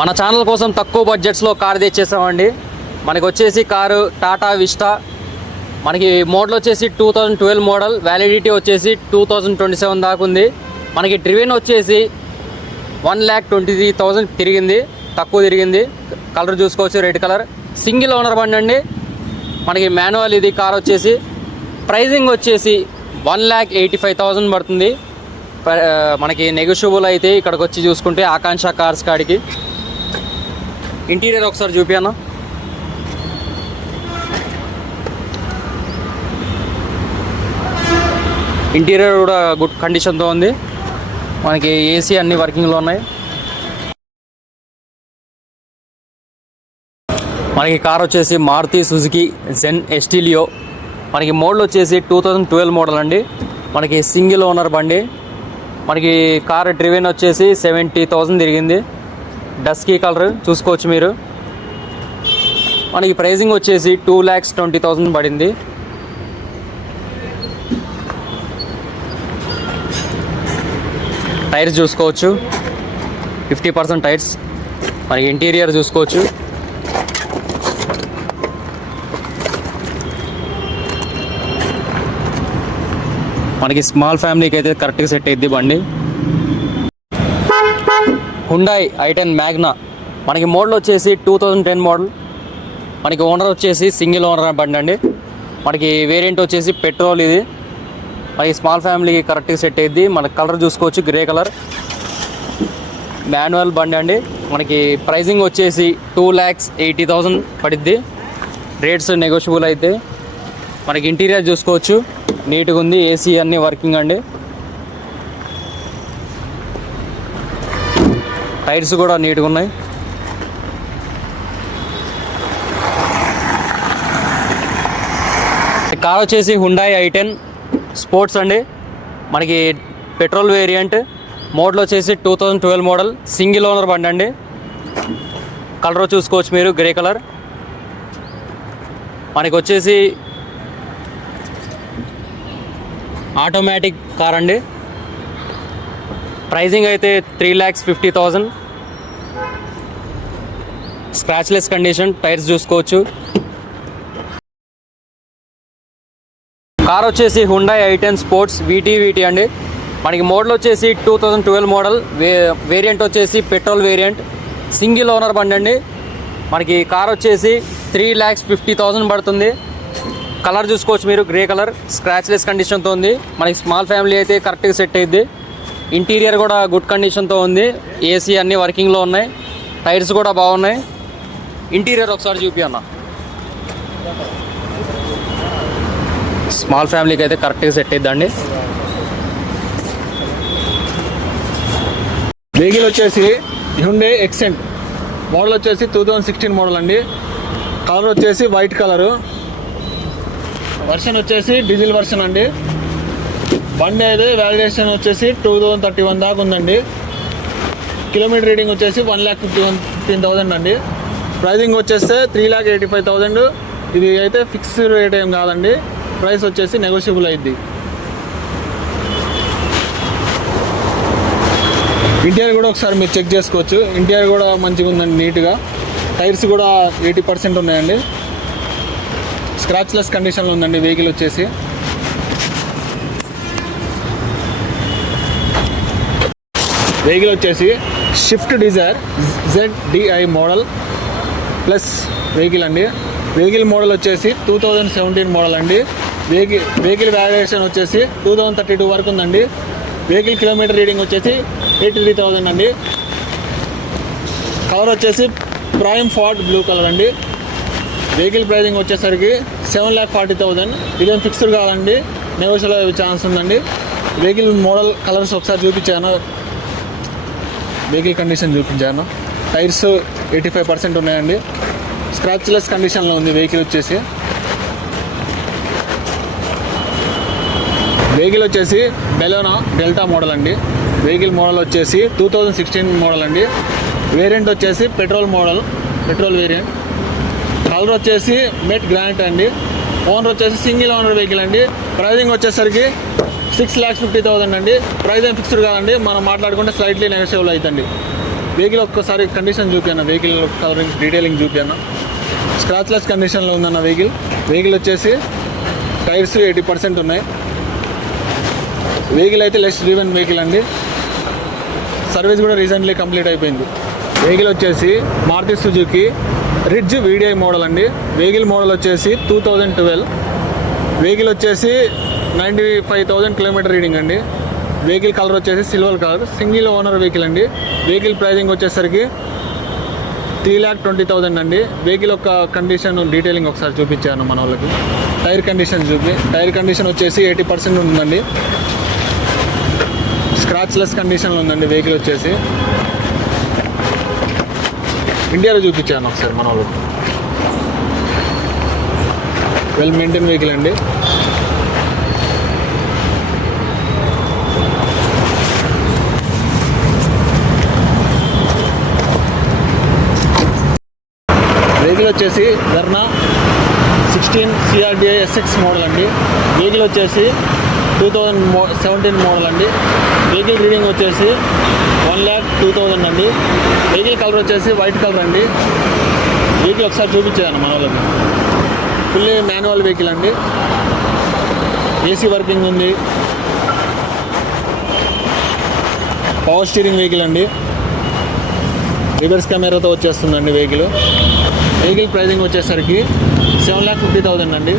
మన ఛానల్ కోసం తక్కువ బడ్జెట్స్లో కారు తెచ్చేసామండి. మనకి వచ్చేసి కారు టాటా విస్టా. మనకి మోడల్ వచ్చేసి 2012 మోడల్, వ్యాలిడిటీ వచ్చేసి 2027 దాకా ఉంది. మనకి డ్రివెన్ వచ్చేసి 1,23,000 తిరిగింది, తక్కువ తిరిగింది. కలర్ చూసుకోవచ్చు, రెడ్ కలర్. సింగిల్ ఓనర్ బండి అండి. మనకి మాన్యువల్ ఇది. కార్ వచ్చేసి ప్రైజింగ్ వచ్చేసి 1,85,000 పడుతుంది. మనకి నెగోషియబుల్ అయితే ఇక్కడికి వచ్చి చూసుకుంటే ఆకాంక్ష కార్స్ కాడికి. ఇంటీరియర్ ఒకసారి చూపియన్నా. ఇంటీరియర్ కూడా గుడ్ కండిషన్తో ఉంది. మనకి ఏసీ అన్ని వర్కింగ్లో ఉన్నాయి. మనకి కార్ వచ్చేసి మారుతి సుజుకి జెన్ ఎస్టీలియో. మనకి మోడల్ వచ్చేసి 2012 మోడల్ అండి. మనకి సింగిల్ ఓనర్ బండి. మనకి కార్ డ్రివెన్ వచ్చేసి 70,000 తిరిగింది. డస్కీ కలర్ చూసుకోవచ్చు మీరు. మనకి ప్రైజింగ్ వచ్చేసి 2,20,000 పడింది. టైర్స్ చూసుకోవచ్చు, 50% టైర్స్. మనకి ఇంటీరియర్ చూసుకోవచ్చు. మనకి స్మాల్ ఫ్యామిలీకి అయితే కరెక్ట్గా సెట్ అయ్యిద్ది బండి. Hyundai i10 Magna. మనకి మోడల్ వచ్చేసి 2010 మోడల్. మనకి ఓనర్ వచ్చేసి సింగిల్ ఓనర్ బండి అండి. మనకి వేరియంట్ వచ్చేసి పెట్రోల్ ఇది. మనకి స్మాల్ ఫ్యామిలీకి కరెక్ట్గా సెట్ అయ్యిద్ది. మనకి కలర్ చూసుకోవచ్చు, గ్రే కలర్. మాన్యువల్ బండి అండి. మనకి ప్రైజింగ్ వచ్చేసి 2,80,000 పడిద్ది. రేట్స్ నెగోషియబుల్ అయితే. మనకి ఇంటీరియర్ చూసుకోవచ్చు, నీట్గా ఉంది. ఏసీ అన్నీ వర్కింగ్ అండి. టైర్స్ కూడా నీట్గా ఉన్నాయి. కార్ వచ్చేసి హుండాయ్ i10 స్పోర్ట్స్ అండి. మనకి పెట్రోల్ వేరియంట్. మోడల్ వచ్చేసి 2012 మోడల్, సింగిల్ ఓనర్ బండి అండి. కలర్ చూసుకోవచ్చు మీరు, గ్రే కలర్. మనకి వచ్చేసి ఆటోమేటిక్ కార్ అండి. ప్రైజింగ్ అయితే 3,50,000. Scratchless condition. టైర్స్ చూసుకోవచ్చు. కార్ వచ్చేసి హుండాయ్ i10 స్పోర్ట్స్ వీటీ అండి. మనకి మోడల్ వచ్చేసి 2012 మోడల్, వేరియంట్ వచ్చేసి పెట్రోల్ వేరియంట్, సింగిల్ ఓనర్ బండి అండి. మనకి కార్ వచ్చేసి 3,50,000 పడుతుంది. కలర్ చూసుకోవచ్చు మీరు, గ్రే కలర్. స్క్రాచ్లెస్ కండిషన్తో ఉంది. మనకి స్మాల్ ఫ్యామిలీ అయితే కరెక్ట్గా సెట్ అయ్యిద్ది. ఇంటీరియర్ కూడా గుడ్ కండిషన్తో ఉంది. ఏసీ అన్నీ వర్కింగ్లో ఉన్నాయి. టైర్స్ కూడా బాగున్నాయి. ఇంటీరియర్ ఒకసారి చూపి అన్న. స్మాల్ ఫ్యామిలీకి అయితే కరెక్ట్గా సెట్ అయిద్దండి. వెహికల్ వచ్చేసి హ్యుండాయ్ ఎక్సెంట్. మోడల్ వచ్చేసి 2016 మోడల్ అండి. కలర్ వచ్చేసి వైట్ కలరు. వర్షన్ వచ్చేసి డీజిల్ వర్షన్ అండి. బండి అయితే వ్యాలిడేషన్ వచ్చేసి 2031 దాకా ఉందండి. కిలోమీటర్ రీడింగ్ వచ్చేసి 1,15,000 అండి. ప్రైజింగ్ వచ్చేస్తే 3,85,000. ఇది అయితే ఫిక్స్డ్ రేట్ ఏం కాదండి. ప్రైస్ వచ్చేసి నెగోషియబుల్ అయ్యిద్ది. ఇంటీరియర్ కూడా ఒకసారి మీరు చెక్ చేసుకోవచ్చు. ఇంటీరియర్ కూడా మంచిగా ఉందండి, నీట్గా. టైర్స్ కూడా 80% ఉన్నాయండి. స్క్రాచ్లెస్ కండిషన్లో ఉందండి వెహికల్ వచ్చేసి. వెహికల్ వచ్చేసి Swift Dzire ZDI model plus vehicle అండి. వెహికల్ మోడల్ వచ్చేసి 2017 మోడల్ అండి. వెహికల్ వ్యాలిడేషన్ వచ్చేసి 2032 వరకు ఉందండి. వెహికల్ కిలోమీటర్ రీడింగ్ వచ్చేసి 83,000 అండి. కలర్ వచ్చేసి ప్రైమ్ ఫాట్ బ్లూ కలర్ అండి. వెహికల్ ప్రైజింగ్ వచ్చేసరికి 7,40,000. ఇదేం ఫిక్స్డ్ కాదండి, నెగోషియబుల్ అయ్యే ఛాన్స్ ఉందండి. వెహికల్ మోడల్ కలర్స్ ఒకసారి చూపించాను. వెహికల్ కండిషన్ చూపించాను. టైర్స్ 85% ఉన్నాయండి. స్క్రాచ్లెస్ కండిషన్లో ఉంది వెహికల్ వచ్చేసి. వెహికల్ వచ్చేసి బెలోనా డెల్టా మోడల్ అండి. వెహికల్ మోడల్ వచ్చేసి 2016 మోడల్ అండి. వేరియంట్ వచ్చేసి పెట్రోల్ వేరియంట్. కలర్ వచ్చేసి మెట్ గ్రానైట్ అండి. ఓనర్ వచ్చేసి సింగిల్ ఓనర్ వెహికల్ అండి. ప్రైజింగ్ వచ్చేసరికి 6,50,000 అండి. ప్రైస్ ఏం ఫిక్స్డ్ కాదండి, మనం మాట్లాడుకుంటే స్లైట్లీ నెగోషియబుల్ అవుతుంది. వెహికల్ ఒక్కసారి కండిషన్ చూపాను, వెహికల్ కలరింగ్ డీటెయిలింగ్ చూపాను. స్క్రాచ్లెస్ కండిషన్లో ఉందన్న వెహికల్. వెహికల్ వచ్చేసి టైర్స్ 80% ఉన్నాయి. వెహికల్ అయితే లెస్ డ్రివెన్ వెహికల్ అండి. సర్వీస్ కూడా రీసెంట్లీ కంప్లీట్ అయిపోయింది. వెహికల్ వచ్చేసి Maruti Suzuki Ritz VDI model అండి. వెహికల్ మోడల్ వచ్చేసి 2012. వెహికల్ వచ్చేసి 95,000 కిలోమీటర్ రీడింగ్ అండి. వెహికల్ కలర్ వచ్చేసి silver colour, single owner vehicle అండి. వెహికల్ ప్రైజింగ్ వచ్చేసరికి 3,20,000 అండి. వెహికల్ యొక్క కండిషన్ డీటెయిలింగ్ ఒకసారి చూపించాను మన వాళ్ళకి. టైర్ కండిషన్ టైర్ కండిషన్ వచ్చేసి 80% ఉందండి. స్క్రాచ్లెస్ కండిషన్లో ఉందండి వెహికల్ వచ్చేసి. ఇండియాలో చూపించాను ఒకసారి మన వాళ్ళకి. వెల్ మెయింటైన్ వెహికల్ అండి. వెహికల్ వచ్చేసి వెర్నా 16 CRDI SX మోడల్ అండి. వెహికల్ వచ్చేసి 2017 మోడల్ అండి. వెహికల్ రీడింగ్ వచ్చేసి 1,02,000 అండి. వెహికల్ కలర్ వచ్చేసి వైట్ కలర్ అండి. వెహికల్ ఒకసారి చూపించాను మన వాళ్ళకి. ఫుల్లీ మాన్యువల్ వెహికల్ అండి. ఏసీ వర్కింగ్ ఉంది. పవర్ స్టీరింగ్ వెహికల్ అండి. రివర్స్ కెమెరాతో వచ్చేస్తుందండి వెహికల్. వెహికల్ ప్రైజింగ్ వచ్చేసరికి 7,50,000 అండి.